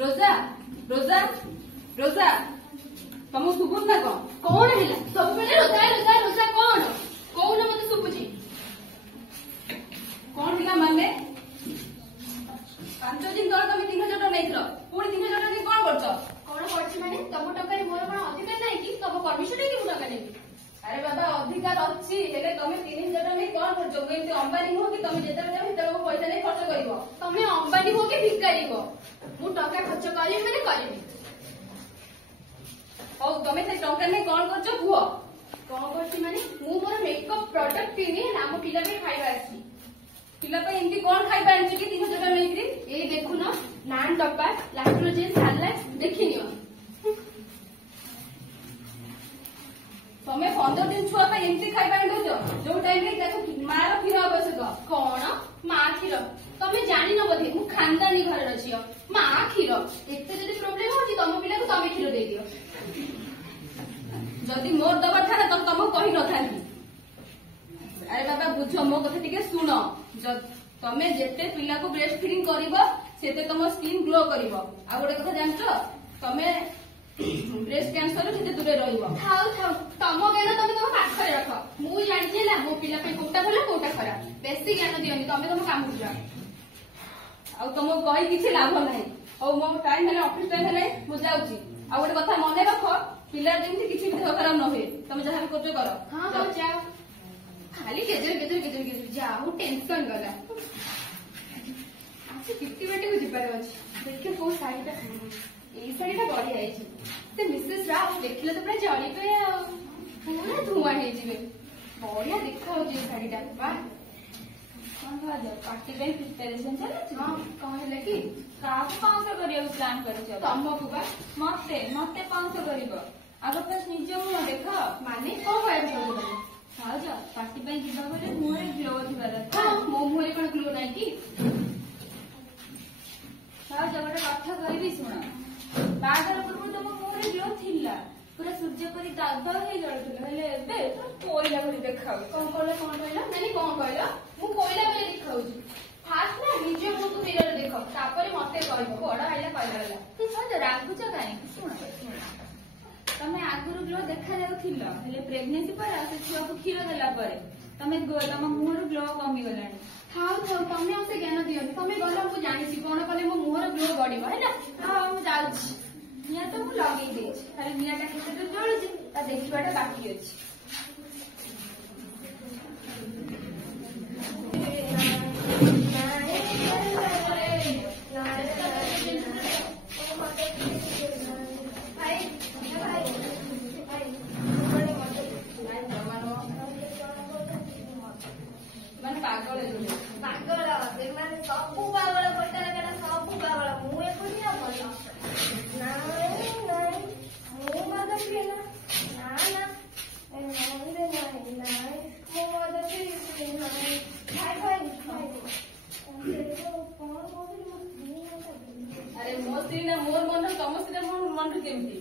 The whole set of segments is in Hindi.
रोजा रोजा रोजा तुमको शुभुन ना कौन है सब बेले रोजा रोजा रोजा कौन कौन मत शुभुची कौन है माने 5 दिन तक तुम 3000 टका नहीं पुणी 3000 टका कौन करछ कौन करछ माने तुम टका मोर कोन अधिकार नहीं कि तुम परमिशन है कि मु टका नेबी अरे बाबा अधिकार अच्छी हेले तुम 3000 टका नहीं कौन करछ एमती अंबानी हो कि तुम जेते जेते पैसा नहीं खर्च करिवो तुम अंबानी हो कि भिखारी हो मु टका खर्च करी माने करबी और तुम से टका नहीं कौन करछ कुह कौन करछि माने मु मोर मेकअप प्रोडक्ट किनी नाम पिला पे खाइबा अछि पिला पे इनकी कौन खाइबा अछि कि 3000 टका नहीं ए देखु न नान डब्बा लैक्टोजेन सैलेड देखिनियो तमे 15 दिन छुआ पे एमती खाइबा दउछ जो टाइम रे ताको मार खीर आवश्यक कौन मा खीर तमे जानि न बोधे मु खानदानी घर रछियो मा खीर एते जदी प्रॉब्लम होची तम पिला को तमे खीर दे दियो जदी मोर दबर था ना तम कहि न थांती अरे बाबा बुझो मो कथा टिके सुनो तमे जेते पिला को ब्रेस्ट फीडिंग करिवो सेते तम स्किन ग्लो करिवो आ गोटे कथा जानछो तमे ब्रेस्ट कैंसर से दूर रहिबो थाउ थाउ तम ज्ञान तमे तम पाखरे रख मु जानि छेला मो पिला पे कोटा भला कोटा खराब बेसी ज्ञान दियनि तमे तम काम बुझा आ तम कहि किछि लाभ नाही ओ मो टाइम हेले ऑफिस टाइम हेले मु जाउची आ गोटे कथा मने रख पिला जेमति किछि भी खराब न होए तमे जहां भी करजो करो हां हां जाओ खाली केजर केजर केजर केजर जाओ टेंशन गला अच्छा किट्टी बेटी को जिबार अछि देखियो को साड़ीटा ए साड़ीटा बढी आइछि ते मिसेस राव देखिले तो पूरा जळी पे पूरा धुआं हे जिवे बढ़िया देखा हो जे साड़ीटा वाह कौन बात है पार्टी पे प्रिपरेशन चल हां कौन है कि काफ 500 करियो प्लान करियो तमको बा मते मते 500 करियो आगो प्लस निजे मु देखा माने को फायर करियो हां जा पार्टी पे जिबा बोले मोरे ग्लो थिबार हां मो मोरे कोन ग्लो नाही कि हां जा गोटे कथा कहबी सुना बागर पूर्व तुम मोरे ग्लो थिला पूरा सूर्य परी दाग हे जळुथले हेले एबे कोइला भली देखाउ कोन कहला नानी कोन कहला मु कोइला भली देखाउची फास्ट ना निजे मु तू मिरर देखो तापरे मते कहबो बड़ आइला कहला तू सज रागुच काई सुन तमे आगुरु ग्लो देखा जाउथिल हेले प्रेग्नेंसी पर से छुआ को खीर देला परे तमे तम मुहर ग्लो कमी गलानी थाउ थाउ तमे ओसे ज्ञान दियो तमे गला मु जानि छि कोन कले मो मुहर ग्लो बढिबो हैला हां मु जाउछि निया तो मु लगे दे खाली नियाटा केते तो जळुछि ता देखिबाटा बाकी अछि पागल पागल सबू पागल पचार सबू पागल मुझे अरे मो स्त्री ना मोर मन तम स्त्री मन केमती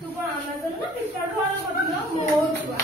तू कौन आना ମୋ ଛୁଆ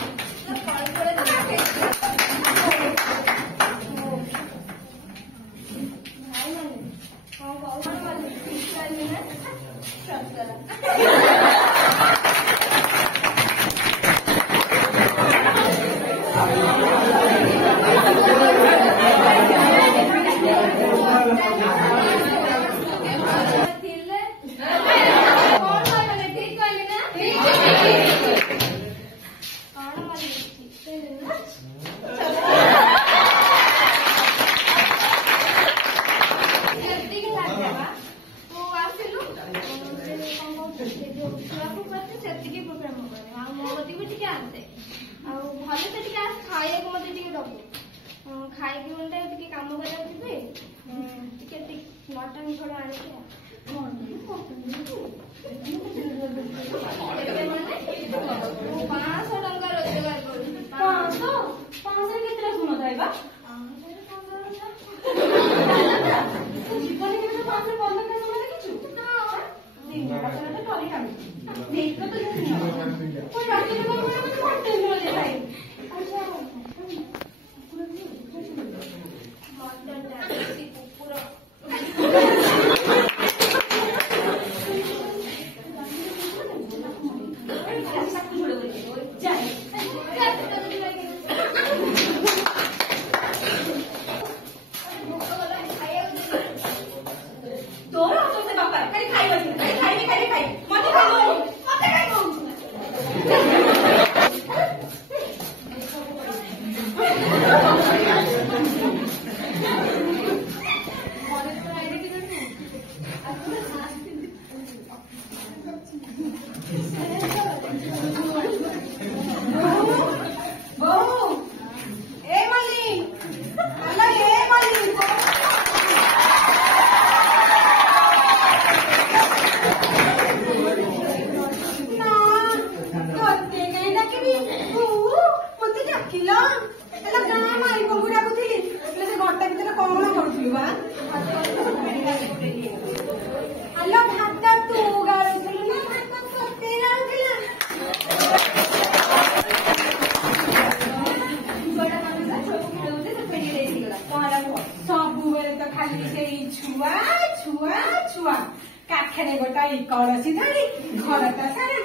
मटन थोड़ा आने काठे गोटाई कलसी धरी घर सारा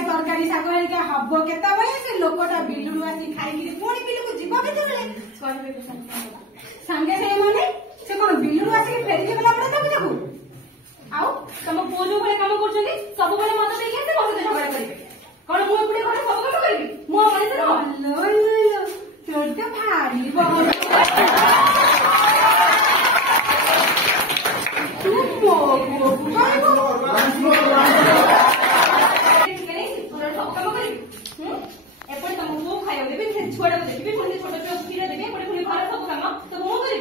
तरकारी शाग हम केतबे से लोकटा बिलुरु आसी खाई पुणी बिलु जीव के सांगे से माने से कौन बिलुरु आसी फेरिक गला पड़े तब देखू आउ तुम पुओ जो भले काम कर सब बेले मत देखिए से मत झगड़ा करेंगे कौन मुझे पुणे घर सब काम करी मो मनीष तोर तो भारी बहुत छुआ देखिए छोट क्षीर देखे घर सब कम तो मुझे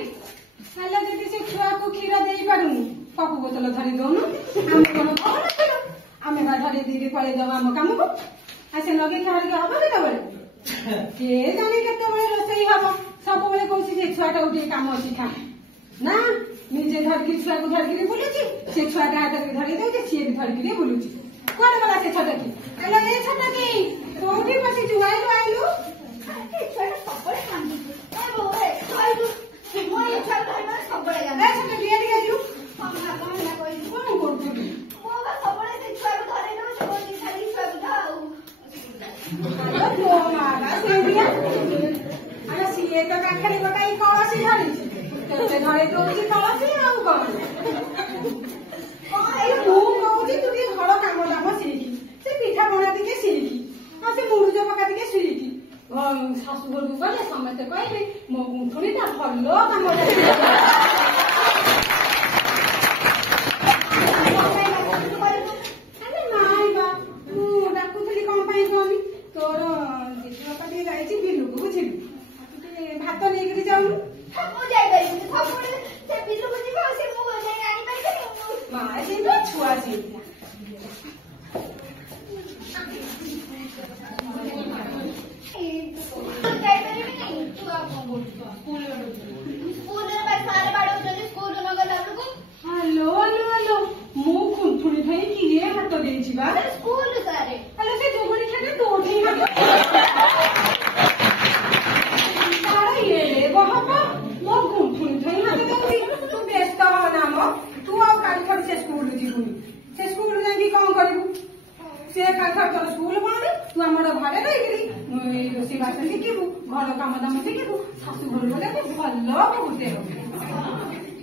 हेल्ला दीदी से छुआ को क्षीर दे पारूनी पकु बोतल धरी दौनु आम धरी दी पड़े दब आम कम को आसे लगे खाली हम के जाने के रोसई हम सब बेले कौन छुआटा उठे कम अच्छी खा ना निजे धरिकी छुआ को धरिकी बुलूची से छुआटा हाथ में धरी दे सी भी धरिकी बुलूची कौन गला से छोटा की छोटा की कौटी बसी जुआई आईलु सीए तो काखरे गोटाई कलसी धरी घरे दौड़ी कलसी आउ तू घर कम दाम शिखी से पिठा बना टे शिखी हाँ से मुरुज पका टे शिखी शाशु घर को गले समस्ते कहले मो गुंथुणी ता भल काम डाकुली कौन कहनी तोर जीजपा जाइए बिलुक बुझिलु भात नहीं जाऊनु माँ से छुआ से ତୋର ସ୍କୁଲ ବନ୍ଦ ତୁ ଆମର ଘରେ ରହିକିରି ରୋଷେଇ ବାସ ଶିଖିବୁ ଘର କାମ ଦାମ ଶିଖିବୁ ଶାଶୁ ଘରକୁ ଗଲେ ଭଲ ବହୁତେ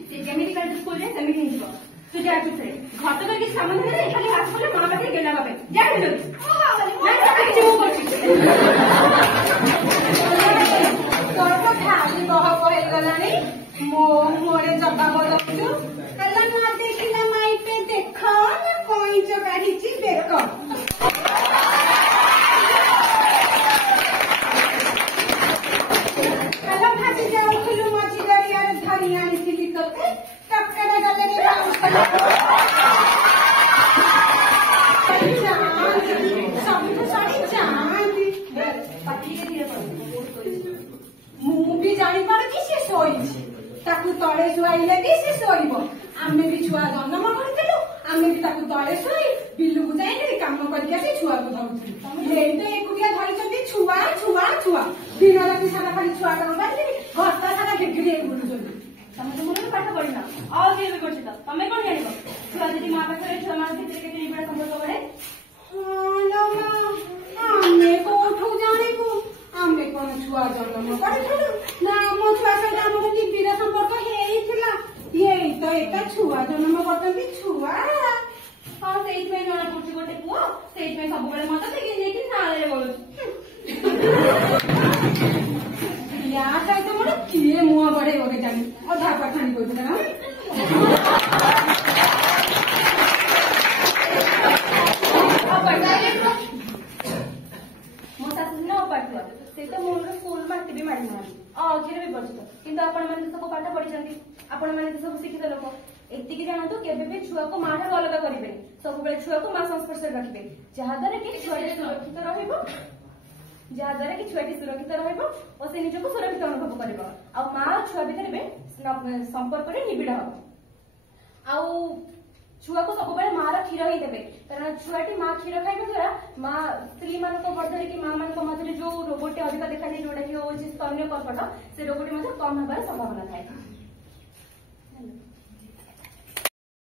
ସେ ଯେମିତି କାଲି ସ୍କୁଲରେ ସେମିତି ହେଇଯିବ ତୁ ଯା ଚୁପ୍ ଘଟ କରି କିଛି କାମ ଧରେ ଖାଲି ହାତ କଲେ ମା ପାଖରେ ଗେଲା ବାବେ ଯା ତୋର ତ ଖାଲି ବହକ ହେଇଗଲାଣି ମୋ ମୁହଁରେ ଜବାବ ଦଉଛୁ ହେଲା ନ ଦେଖିଲା ମାଇପେ ଦେଖ ନା କଇଁଚ କାଢିଛି ଦେଖ ହେଲା ଭାଜି ଯାଉଥିଲୁ ମଝି ଦରିଆରେ ଧରି ଆଣିଥିଲି ତୋତେ ଟପକାଟା ଗଲେ ସବୁଠୁ ସରି ଯାଆନ୍ତି ମୁଁ ବି ଜାଣିପାରୁଛି ସେ ଶୋଇଛି ତାକୁ ତଳେ ଶୁଆଇଲେ ବି ସେ ଶୋଇବ ଆମେ ବି ଛୁଆ ଜନ୍ମ କରିଥିଲୁ ଆମେ ବି ତାକୁ ତଳେ ଶୁଆଇ ବିଲକୁ ଯାଇକିରି କାମ କରିକି ଆସି ଛୁଆକୁ ଧରୁଥିଲୁ ଏଇ ତ ଏକୁଟିଆ ଧରିଛନ୍ତି ଛୁଆ ଛୁଆ ଛୁଆ ଦିନ ରାତି ସାରା ଖାଲି ଛୁଆ କାମ କରିକିରି ଘରଟା ସାରା ଘିଘିରି ହେଇ ବୁଲୁଛନ୍ତି ତମେ ତ ମୂଳରୁ ପାଠ ପଢିନ ଆଉ କିଏ ବି କରୁଛି ତ ତମେ କଣ ଜାଣିବ ଛୁଆ ଯଦି ମା ପାଖରେ ଛୁଆ ମା ଭିତରେ କେତେ ନିବିଡ଼ ସମ୍ପର୍କ ବଢେ ଆମେ କୋଉଠୁ ଜାଣିବୁ ଆମେ କଣ ଛୁଆ ଜନ୍ମ କରିଥିଲୁ ନା ଆମ ଛୁଆ ସହିତ ଆମର ନିବିଡ଼ ସମ୍ପର୍କ ହେଇଥିଲା ଏଇ ତ ଏକା ଛୁଆ ଜନ୍ମ କରୁଛନ୍ତି ଛୁଆ ହଁ ସେଇଥିପାଇଁ ଜଣା ପଡୁଛି ଗୋଟେ ପୁଅ ସେଇଥିପାଇଁ ସବୁବେଳେ ମଦ ପିକି ନେଇକି ନାଳରେ ଗଳୁଛି ୟା ସହିତ ମୋର କିଏ ମୁହଁ ବଢେଇବ କେଜାଣି ଅଧା ପାଖାଣି କହୁଥିଲା ନା ମୋ ଶାଶୁ ସିନା ଅପାଠୁଆ ସେ ତ ମୋର ସ୍କୁଲ ମାଟି ବି ମାଡ଼ି ନାହାନ୍ତି ଅକ୍ଷର ବି ପରିଚିତ କିନ୍ତୁ ଆପଣମାନେ ସବୁ ପାଠ ପଢିଛନ୍ତି ଆପଣମାନେ ତ ସବୁ ଶିକ୍ଷିତ ଲୋକ ଏତିକି ଜାଣନ୍ତୁ କେବେ ବି ଛୁଆକୁ ମା ଠାରୁ ଅଲଗା କରିବେନି ସବୁବେଳେ ଛୁଆକୁ ମା ସଂସ୍ପର୍ଶରେ ରଖିବେ ଯାହାଦ୍ୱାରା କି ଛୁଆଟି ସୁରକ୍ଷିତ ରହିବ ଓ ସେ ନିଜକୁ ସୁରକ୍ଷିତ ଅନୁଭବ କରିବ ଆଉ ମା ଆଉ ଛୁଆ ଭିତରେ ସମ୍ପର୍କରେ ନିବିଡ଼ ହବ ଆଉ ଛୁଆକୁ ସବୁବେଳେ ମାର କ୍ଷୀର ହିଁ ଦେବେ କାରଣ ଛୁଆଟି ମା କ୍ଷୀର ଖାଇବା ଦ୍ୱାରା ମା ସ୍ତ୍ରୀ ମାନଙ୍କ ମଧ୍ୟରେ କି ମା ମାନଙ୍କ ମଧ୍ୟରେ ଯୋଉ ରୋଗଟି ଅଧିକ ଦେଖାଯାଏ ଯୋଉଟା କି ହଉଛି ସ୍ତନ୍ୟ କର୍କଟ ସେ ରୋଗଟି ମଧ୍ୟ କମ ହେବାର ସମ୍ଭାବନା ଥାଏ